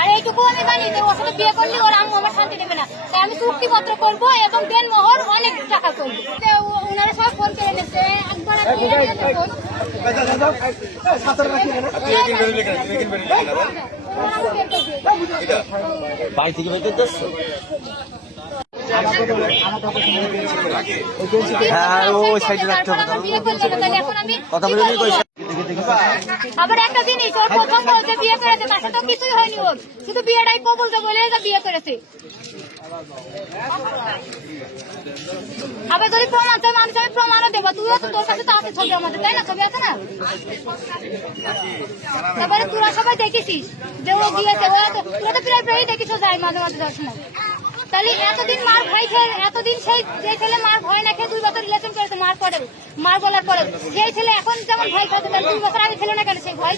আর এইটুকু আমি জানি যে ওর সাথে বিয়ে করলে ওর আম্মু আমার শান্তি দেবে না, তাই আমি চুক্তিপত্র করবো এবং দেন মোহর অনেক টাকা করবো। ওনারা সব ফোন করে নিচ্ছে, একবার আবার একটা জিনিস, ওর প্রথম বলছে বিয়ে করেছে, তার সাথে কিছুই হয়নি, ওর শুধু বিয়েটাই বলতে বলে বিয়ে করেছে। আবার যদি প্রমাণ চাই মানুষ, আমি প্রমাণও দেবো, তুইও তো তোর কাছে তো আছে ছবি আমাদের, তাই না? ছবি আছে না? তারপরে তোরা সবাই দেখেছিস যে ও গিয়েছে, তোরা তো প্রায় দেখিস যায় মাঝে মাঝে দর্শনে। তাহলে এতদিন মার ভয় খেয়ে, এতদিন সেই যে ছেলে মার ভয় না খেয়ে 2 বছর রিলেশন করেছে মার পরে, মার বলার পরে, সেই ছেলে এখন যেমন ভয় খাচ্ছে, তাহলে 2 বছর আগে ছিল না কেন সেই ভয়?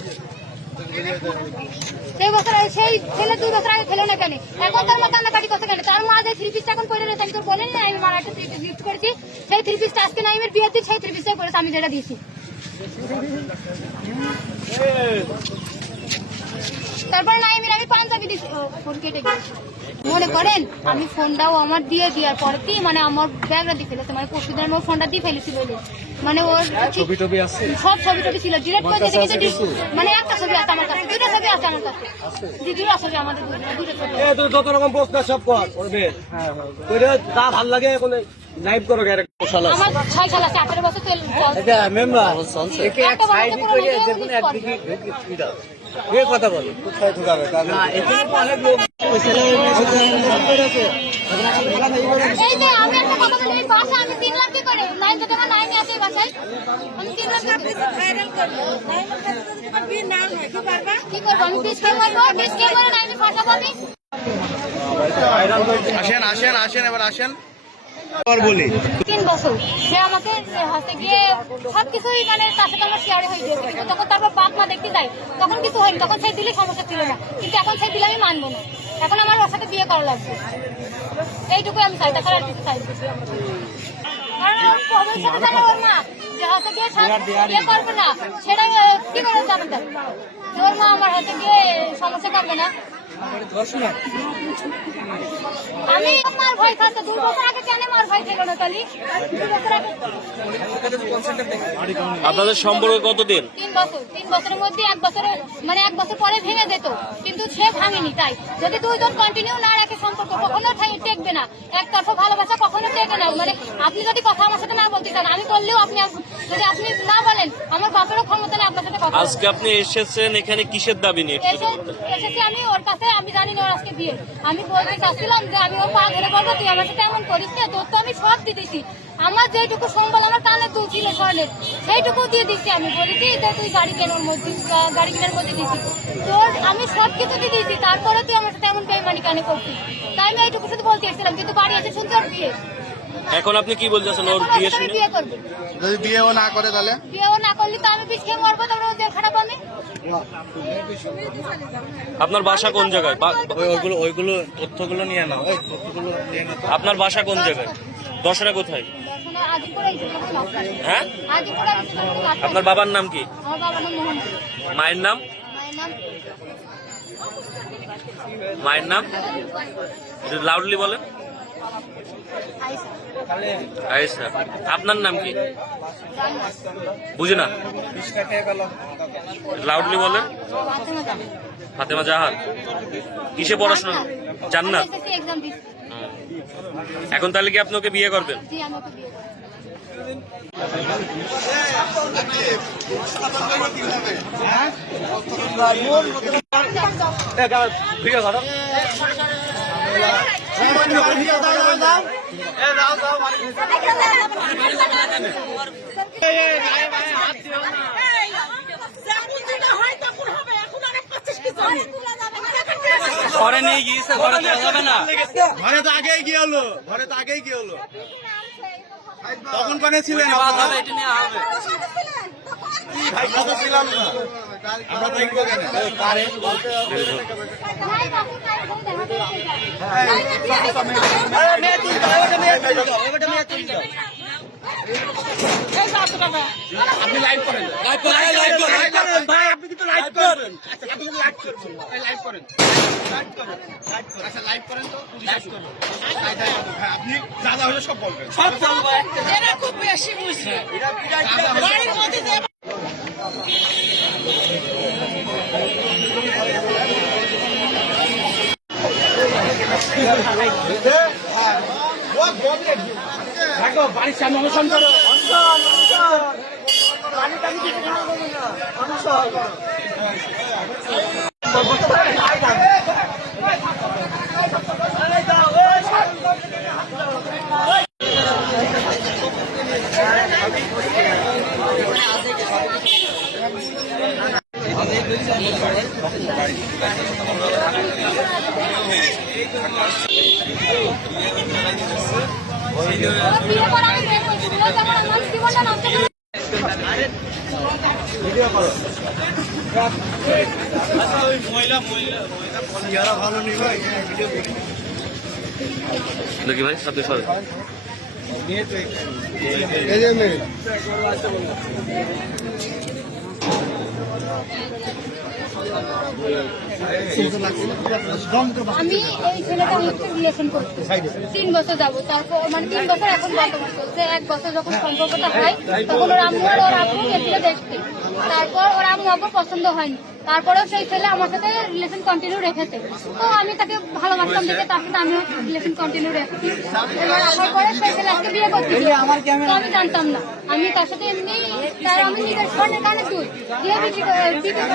সেই বছর সেই ছেলে 2 বছর আগে ছিল না কেন? এখন তার মা কান্নাকাটি করছে কেন? তার মা যে 3 পিসটা এখন করে রয়েছে, আমি তোর বলেনি না আমি মার একটা 3 পিস গিফট করেছি, সেই 3 পিসটা আজকে নাইমের বিয়ের দিন সেই 3 পিসটাই করেছে আমি যেটা দিয়েছি। তারপরে নাইমের আমি পাঞ্জাবি দিয়েছি, ফোন কেটে গেছে। মনে করেন আমি ফোনটাও আমার দিয়ে দেওয়ার পরে কি মানে আমার ব্যাগটা দিয়ে ফেলেছে, মানে পরশুদিন আমার ফোনটা দিয়ে ফেলেছিল, মানে ওর ছবি টবি আছে, সব ছবি টবি ছিল, ডিরেক্ট করে দেখেছে, মানে একটা ছবি আছে আমার কাছে, 2টা ছবি আছে আমার কাছে, দিদির ছবি আমাদের 2টা ছবি। যত রকম প্রশ্ন সব করবে, তা ভালো লাগে লাইভ করো। আমার 6 সাল আছে, 18 বছর তেল কথা বলো, কোথায় ঢুকাবে? অনেক লোক আমি একটা কথা বলি, বাসা আমি 3 লাখ কি করে নাই, যদি আমার নাই আছে বাসায় আমি 3 লাখ ভাইরাল করব, কি করবো আমি? ডিসকে করবো, ডিসকে করে নাই ফাটাবো আমি। আসেন আসেন আসেন, এবার আসেন। 3 বছর সে আমাকে হাতে গিয়ে সবকিছুই মানে তার সাথে আমার শেয়ারে হয়ে গিয়েছে, কিন্তু তখন তারপর বাপ মা দেখতে যায়, তখন কিছু হয়নি, তখন সেই দিলে সমস্যা ছিল না, কিন্তু এখন সেই দিলে আমি মানবো না, এখন আমার ওর সাথে বিয়ে করা লাগবে, এইটুকুই আমি চাই, তাছাড়া আর কিছু চাই। ভবিষ্যতে জানে ওর মা যে হাতে গিয়ে বিয়ে করবে না, সেটা কি করে জানেন? ওর মা আমার হাতে গিয়ে সমস্যা করবে না। আমি মার ভয় খাচ্ছে, 2 বছর আগে কেন মার ভয় ছিল না? তাহলে 2 বছর আগে আপনাদের সম্পর্ক কতদিন? 3 বছর। 3 বছরের মধ্যে 1 বছরে মানে 1 বছর পরে ভেঙে যেত, কিন্তু সে ভাঙেনি। তাই যদি 2 জন কন্টিনিউ না রাখে সম্পর্ক কখনো টেকবে না, একতরফা ভালোবাসা কখনো টেকে না। মানে আপনি যদি কথা আমার সাথে না বলতে চান, আমি বললেও আপনি যদি আপনি না বলেন, আমার বাপেরও ক্ষমতা নেই আপনার সাথে কথা। আজকে আপনি এসেছেন এখানে কিসের দাবি নিয়ে? এসেছি আমি ওর কাছে, আমি জানি না ওর আজকে বিয়ে, আমি বলতে চাচ্ছিলাম যে আমি ওর পা ধরে বলবো তুই আমার সাথে এমন করিস না, তোর তো আমি সব দিতেছি, আমার যেটুকু সম্বল আমার কানে দুল ছিল স্বর্ণের সেইটুকু দিয়ে দিচ্ছি। আমি বলেছি যে তুই গাড়ি কেনার মধ্যে দিচ্ছি, তোর আমি সব কিছু দিয়ে দিয়েছি, তারপরে তুই আমার সাথে এমন বেইমানি কানে করছিস, তাই আমি এইটুকু শুধু বলতে এসেছিলাম। কিন্তু বাড়ি এসে শুনছি ওর বিয়ে। এখন আপনি কি বলতেছেন? ওর বিয়ে শুনে বিয়ে করবে, যদি বিয়েও না করে তাহলে? বিয়েও না করলে তো আমি বিষ খেয়ে মরবো, তারপরে ওদের খারাপ আমি। আপনার বাসা কোন জায়গায়? ওইগুলো তথ্যগুলো নিয়ে নাও, ওই তথ্যগুলো নিয়ে নাও। আপনার বাসা কোন জায়গায়? দশরা কোথায়? হ্যাঁ, আপনার বাবার নাম কি? আমার বাবার নাম মোহন। মায়ের নাম? মায়ের নাম লাউডলি বলেন। আয়েশা। আপনার নাম কি? বুঝি না, লাউডলি বলেন। ফাতেমা জাহান। কিসে পড়াশোনা? জান্নাত। এখন তাহলে কি আপনি ওকে বিয়ে করবেন? ঘরে নিয়ে গিয়েছে, ঘরে দেওয়া যাবে না। ঘরে তো আগেই কি হলো, ঘরে তো আগেই কি হলো, তখন কোনে ছিলেন? বাদ হবে, এটা নিয়ে হবে। ভাই কত ছিলাম না আমরা দেখবো কেন? আপনি লাইভ করেন, লাইভ করেন, লাইভ করেন, লাইভ করেন ভাই, আপনি কিন্তু লাইভ করেন। আচ্ছা আপনি কিন্তু লাইভ করবেন, লাইভ করেন, লাইভ করেন, আচ্ছা লাইভ করেন তো, লাইভ করুন। আপনি যা যা হলো সব বলবেন। সব চলবে। এরা খুব বেশি বুঝে এটা বাড়ির মধ্যে যে দেখো বাড়ির সামনে অনশন করো, অনশন, অনশন। পানি টানি কিছু খাওয়া যাবে না, অনশন। বিয়ে করা আমি বের করছি ও যখন আমার জীবনটা নষ্ট করে ভিডিও করো। দেখি ভাই, আপনি সরে। আমি এই ছেলেটা আমার সাথে রিলেশন করছি 3 বছর যাবো, তারপর মানে 3 বছর এখন বর্তমান চলছে। 1 বছর যখন সম্পর্কটা হয় তখন ওর আম্মু আর ওর আব্বু গেছিল দেখতে, তারপর ওর আম্মু আব্বু পছন্দ হয়নি, তারপরেও সেই ছেলে আমার সাথে রিলেশন কন্টিনিউ রেখেছে। তো আমি তাকে ভালোবাসতাম দেখে তার সাথে আমিও রিলেশন কন্টিনিউ রেখেছি। এবার আসার পরে সেই ছেলে আজকে বিয়ে করতে তো আমি জানতাম না, আমি তার সাথে এমনি তার আমি নিজের স্বর্ণের কানে দুই দিয়ে বিক্রি করে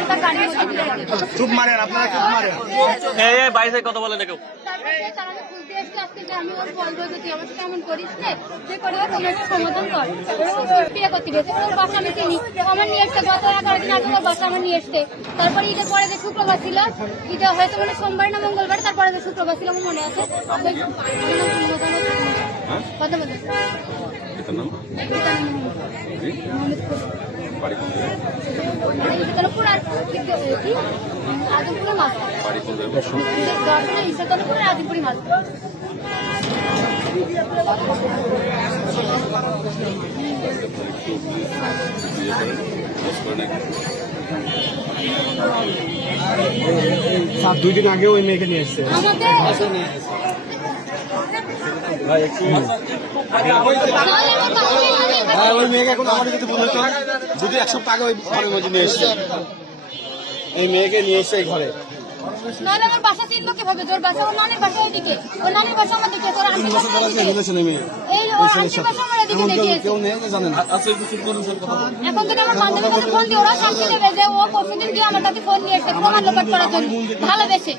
তার গাড়ির মধ্যে দিয়ে রাখি। চুপ মারেন, আপনারা চুপ মারেন। এই বাইরে কথা বলে দেখো। তারপরে তারা খুলতে এসছে আজকে যে আমি ওর বলবো যে তুই আমার সাথে এমন করিস না, তুই করে ওর কোনো একটা সমাধান কর। ওর বিয়ে করতে গেছে, ওর বাসা আমি চিনি, আমার নিয়ে এসছে গত 11 দিন আগে ওর বাসা আমার নিয়ে এসছে। তারপরে ঈদের পরে যে শুক্রবার ছিল, ঈদে হয়তো মানে সোমবার না মঙ্গলবার, তারপরে যে শুক্রবার ছিল আমার মনে আছে। কথা বলতে ইসেতলপুর আর কি আজমপুরের মাছ ইসেতলপুর আজমপুরি মাছ। স্যার 2 দিন আগে ওই মেয়েকে নিয়ে এসছে। আমাদের হ্যাঁ ওই মেয়েকে এখন আমাদের কাছে বলে হচ্ছে যদি 1 সপ্তাহ আগে ওই ঘরের মধ্যে নিয়ে এসছে, এই মেয়েকে নিয়ে এসছে এই ঘরে। নাহলে আমার বাসা চিনলো কিভাবে? তোর বাসা ওর নানির বাসা ওইদিকে, ওর নানির বাসা আমার দিকে, তোর আন্টির বাসা ওইদিকে। রিলেশন এই মেয়ে এই ওর আন্টির বাসা আমার এদিকে দেখিয়েছে। কেউ নেই জানেন না। এখন থেকে আমার বান্ধবীর কাছে ফোন দিয়ে ওরা সাক্ষী দেবে যে ও পরশুদিন গিয়ে আমার কাছে ফোন নিয়ে এসেছে প্রমাণ লোপাট করার জন্য, ভালোবেসে।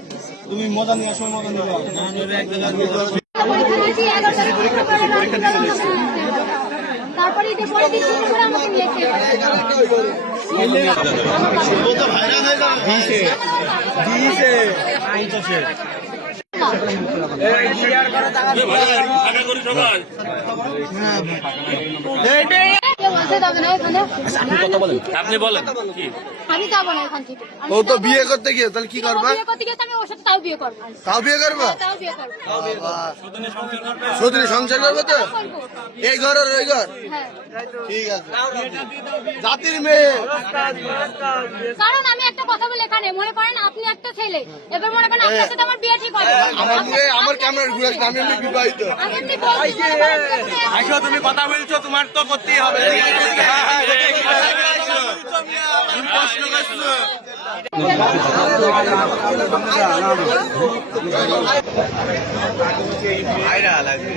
তুমি মজা নিয়ে আসো, মজা নিয়ে পরীক্ষা দিয়েছি 11 তারিখ তারপরে ঈদের পরে দিন করে আমাকে নিয়েছে। কেউ আসতে যাবে না এখানে। আপনি বলেন কি? আমি যাবো না এখান থেকে। ও তো বিয়ে করতে গিয়ে তাহলে কি করবা? বিয়ে করতে গেছে আমি ওর সাথে তাও বিয়ে করবো। তাও বিয়ে করবা? তাও বিয়ে করবো। শুধু সংসার করবে তো? করবো। এই ঘর আর ওই ঘর? হ্যাঁ। ঠিক আছে। জাতির মেয়ে। কারণ আমি একটা কথা বলে এখানে মনে করেন আপনি একটা ছেলে, এবার মনে করেন আপনার সাথে আমার বিয়ে ঠিক হবে। আমার ক্যামেরার ঘুরে আসলে আমি এমনি বিবাহিত। আমি এমনি বলছি, মনে করেন আইসো, তুমি কথা বলছো, তোমার তো করতেই হবে। প্রশ্ন করছো। ভাইরা লাগবে,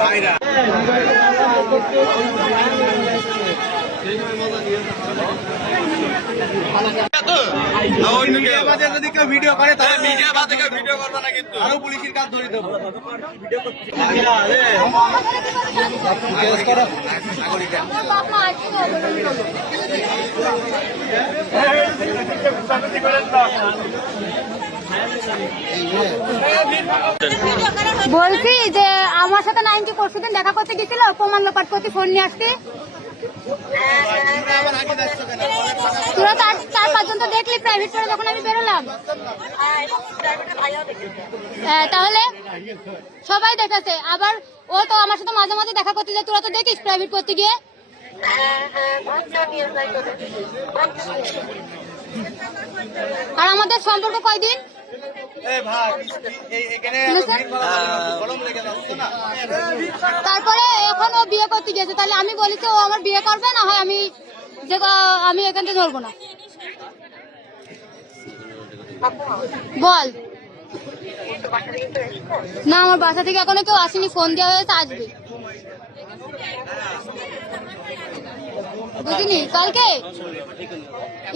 ভাইরা তো মিডিয়া বাদে যদি কেউ ভিডিও করে তাহলে মিডিয়া বাদে কেউ ভিডিও করবে না কিন্তু আরো পুলিশের কাজ ধরে দেবো। আমার বাপ মা আছে বলছি যে আমার সাথে 90 পরশুদিন দেখা করতে গেছিল প্রমাণ লোপাট করতে ফোন নিয়ে আসতে তোরা 4-5 জন তো দেখলি প্রাইভেট করে যখন আমি বেরোলাম তাহলে সবাই দেখেছে আবার ও তো আমার সাথে মাঝে মাঝে দেখা করতে যায় তোরা তো দেখিস প্রাইভেট করতে গিয়ে আর আমাদের সম্পর্ক কয়দিন তারপরে এখন ও বিয়ে করতে গেছে তাহলে আমি বলেছি ও আমার বিয়ে করবে না হয় আমি যে আমি এখান থেকে ধরবো না বল না আমার বাসা থেকে এখনো কেউ আসেনি ফোন দেওয়া হয়েছে আসবে বুঝিনি কালকে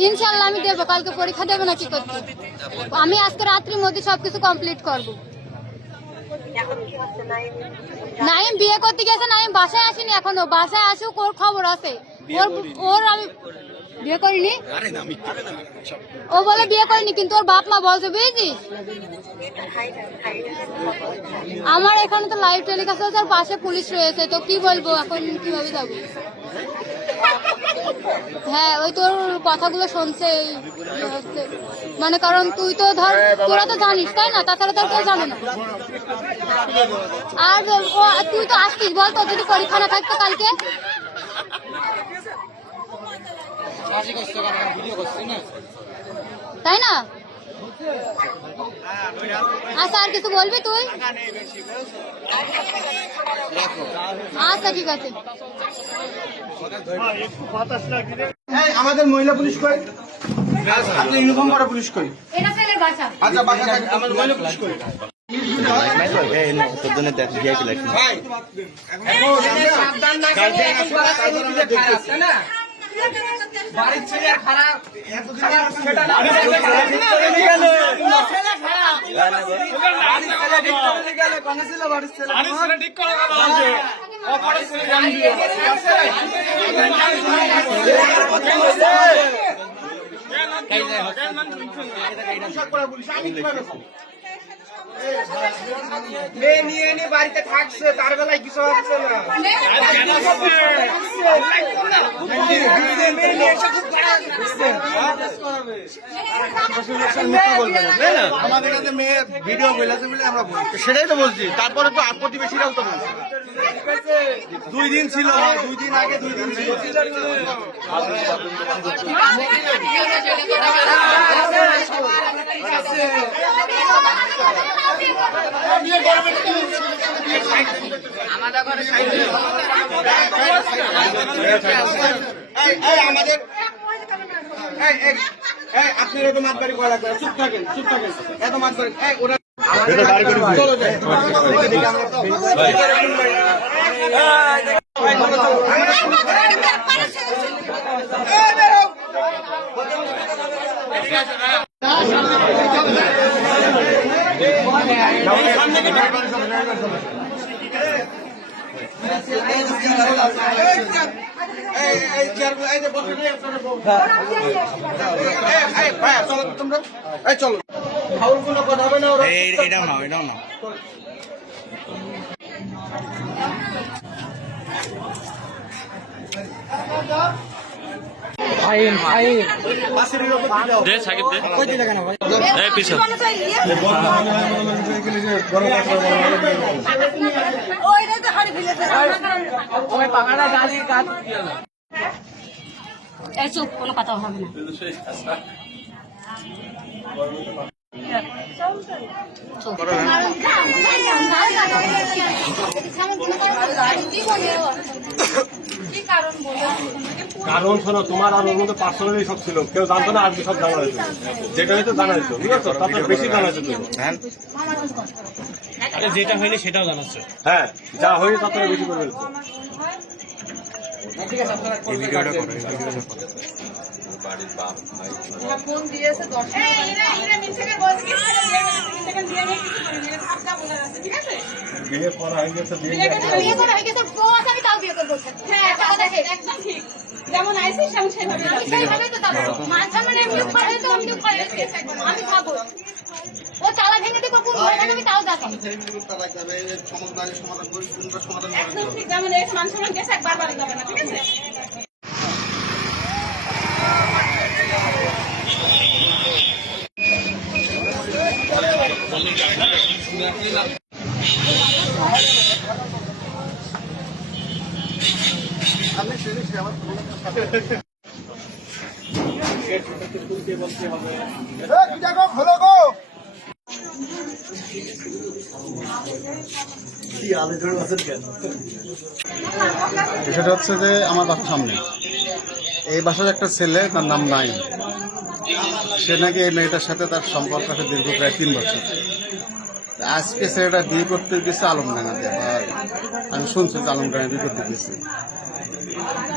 ইনশাল্লাহ আমি দেবো কালকে পরীক্ষা দেবো না কি করতে আমি আজকে রাত্রির মধ্যে সবকিছু কমপ্লিট করবো নাইম বিয়ে করতে গেছে নাইম বাসায় আসেনি এখনো বাসায় আসুক ওর খবর আছে ওর আমি বিয়ে করিনি ও বলে বিয়ে করিনি কিন্তু ওর বাপ মা বলছে বুঝেছিস আমার এখানে তো লাইভ টেলিকাস্ট হচ্ছে আর পাশে পুলিশ রয়েছে তো কি বলবো এখন কিভাবে যাবো হ্যাঁ ওই তোর কথাগুলো শুনছে মানে কারণ তুই তো ধর তোরা তো জানিস তাই না তাছাড়া তোর কেউ জানে না আর তুই তো আসতিস বল তোর যদি পরীক্ষা না থাকতো কালকে তাই না আচ্ছা আর কিছু বলবি তুই আচ্ছা ঠিক আছে আমাদের মহিলা পুলিশ কই আপনি ইউনিফর্ম করা পুলিশ কই এটা ছেলের বাসা আচ্ছা বাসা আমার মহিলা পুলিশ কই ভাই সাবধান না করলে এখন বাড়া ছেলে দিলে খারাপ তাই না বাড়ির ছেলে আর খারাপ সেটা না ছেলে খারাপ বাড়ির ছেলে ঠিক করে গেল কোন ছেলে বাড়ির ছেলে ঠিক করে গেল অপরের ছেলে জান দিও মেয়ে নিয়ে এনে বাড়িতে থাকছে তার বেলায় কিছু হচ্ছে না আমাদের কাছে মেয়ে ভিডিও বলেছে বলে আমরা সেটাই তো বলছি তারপরে তো প্রতিবেশীরাও তো বলছে 2 দিন ছিল 2 দিন আগে 2 দিন ছিল আমাদের ঘরে আমাদের আপনি এত মাতবাড়ি করা লাগবে চুপ থাকেন এত মাতবাড়ি ওরা চলো যাই চলো তোমরা চলো ফাউল কোনো কথা হবে না এটাও না দে সাকিব দে পিছন চুপ কোনো কথা হবে না কারণ শোনো তোমার আর ওর মধ্যে পার্সোনালি সব ছিল কেউ জানতো না আজকে সব জানা হয়েছে যেটা হয়তো জানা হয়েছে বুঝেছো তারপরে বেশি জানা হয়েছে যেটা হয়নি সেটাও জানাচ্ছে হ্যাঁ যা হয়নি তার থেকে বেশি করে ফেলছে বাড়ির বাপ ভাই ফোন দিয়েছে 10 এরা মিথ্যে বলছে কি বিয়ে ঠিক আছে বিয়ে করা হয়ে গেছে বিয়ে করা হয়ে গেছে, বউ আছে, আমি তাও বিয়ে করবো। হ্যাঁ কথা দেখে একদম ঠিক যেমন আইছি সেমন সেভাবে আমি সেইভাবেই তো যাবো। মাঝখানে মানে এমনি ঘর হয়েছে, আমি তো ঘরে গেছি। আমি যাবো। ও তালা ভেঙে দিবে, কোন ঘরে আমি তাও যাবো। একদম ঠিক যেমন এই মান সম্মান গেছে একবার বাড়ি যাবে না ঠিক আছে বিষয়টা হচ্ছে যে আমার বাসার সামনে এই বাসার একটা ছেলে, তার নাম নাইম। সে নাকি এই মেয়েটার সাথে তার সম্পর্ক আছে দীর্ঘ প্রায় 3 বছর। আজকে ছেলেটা বিয়ে করতে গেছে আলমডাঙ্গাতে। আমি শুনছি যে আলমডাঙ্গা বিয়ে করতে গেছে।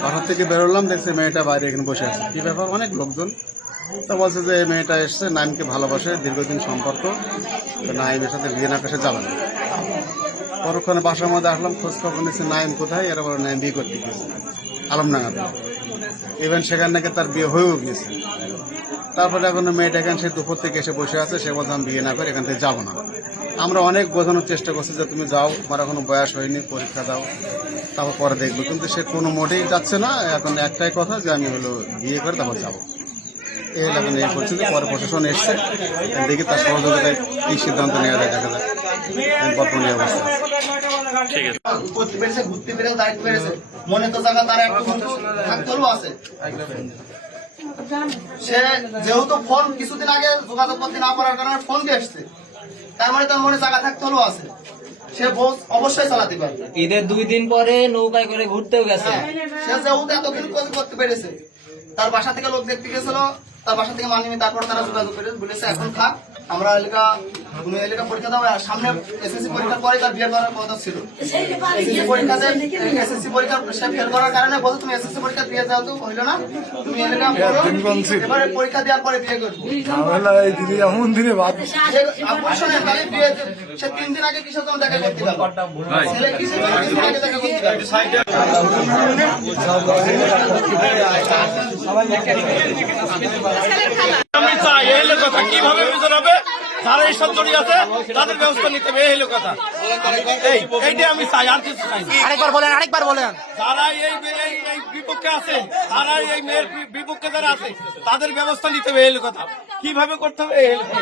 বাসা থেকে বেরোলাম, দেখছি মেয়েটা বাইরে এখানে বসে আছে। কি ব্যাপার, অনেক লোকজন তো বলছে যে এই মেয়েটা এসছে, নাইমকে ভালোবাসে, দীর্ঘদিন সম্পর্ক, তো নাইমের সাথে বিয়ে না পেশে যাবে না। পরক্ষণে বাসার মধ্যে আসলাম, খোঁজ খবর নিচ্ছে নাইম কোথায়, এরা বলে নাইম বিয়ে করতে গেছে আলমডাঙ্গাতে। ইভেন সেখানে নাকি তার বিয়ে হয়েও গেছে। তারপরে এখন মেয়েটা এখানে সে দুপুর থেকে এসে বসে আছে, সে বলছে আমি বিয়ে না করে এখান থেকে যাবো না। আমরা অনেক বোঝানোর চেষ্টা করছি যে তুমি যাও, তোমার এখনো বয়স হয়নি, পরীক্ষা দাও, তারপর পরে দেখবো। কিন্তু সে কোনো মোটেই যাচ্ছে না। এখন একটাই কথা যে আমি হলো বিয়ে করে তারপর যাবো। এই এখন এই পরিস্থিতি, পরে প্রশাসন এসছে, দেখি তার সহযোগিতায় এই সিদ্ধান্ত নেওয়া যায়, দেখা যায় বর্তমানে অবস্থা। ঠিক আছে। করতে পেরেছে, ঘুরতে পেরেছে, দাঁড়াতে পেরেছে, মনে তো জায়গা তার একটা বন্ধু থাকতেও আছে। সে যেহেতু ফোন কিছুদিন আগে যোগাযোগ করতে না পারার কারণে ফোন দিয়ে এসছে, তার মানে তার মনে জায়গা থাকতে হলেও আছে, সে অবশ্যই চালাতে পারবে। ঈদের 2 দিন পরে নৌকায় করে ঘুরতেও গেছে। সে যেহেতু এতদিন করতে পেরেছে, তার বাসা থেকে লোক দেখতে গেছিল, তার বাসা থেকে মানিয়ে তারপর তারা যোগাযোগ করে বলেছে এখন থাক, আমরা এলাকা তুমি এলাকা পরীক্ষা দাও। আর সামনে এসএসসি পরীক্ষার পরে তার বিয়ে করার কথা ছিল। এসএসসি পরীক্ষাতে এসএসসি পরীক্ষা সে ফেল করার কারণে বলতো তুমি এসএসসি পরীক্ষা দিয়ে যাও, তো হইলো না, তুমি এলাকা পড়ো, এবারে পরীক্ষা দেওয়ার পরে বিয়ে করবো। তাহলে বিয়ে সে 3 দিন আগে কিসের জন্য দেখা করতে গেল? ছেলে কিসের জন্য 3 দিন আগে দেখা করতে গেল? আমি চাই এই হলো কথা, কিভাবে বিচার হবে, যারা এইসব জড়িয়ে আছে তাদের ব্যবস্থা নিতে হবে, এই হলো কথা। এইটাই আমি চাই, আর কিছু চাই না। আরেকবার বলেন। যারা এই বিপক্ষে আছে, যারা এই মেয়ের বিপক্ষে যারা আছে, তাদের ব্যবস্থা নিতে হবে, এই হলো কথা। কিভাবে করতে হবে, এই হলো কথা।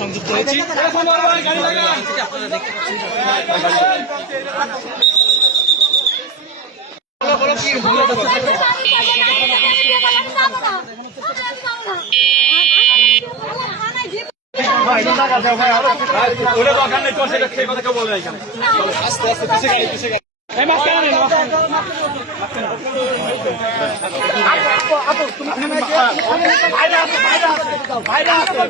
সংযুক্ত হয়েছি। ওটা দরকার নেই, তোর সেটা সেই কথা কেউ বলে না এখানে। আস্তে আস্তে পিছিয়ে গাড়ি, পিছিয়ে গাড়ি। এই মাঝখানে নেই, মাঝখানে। ভাইরা আছে।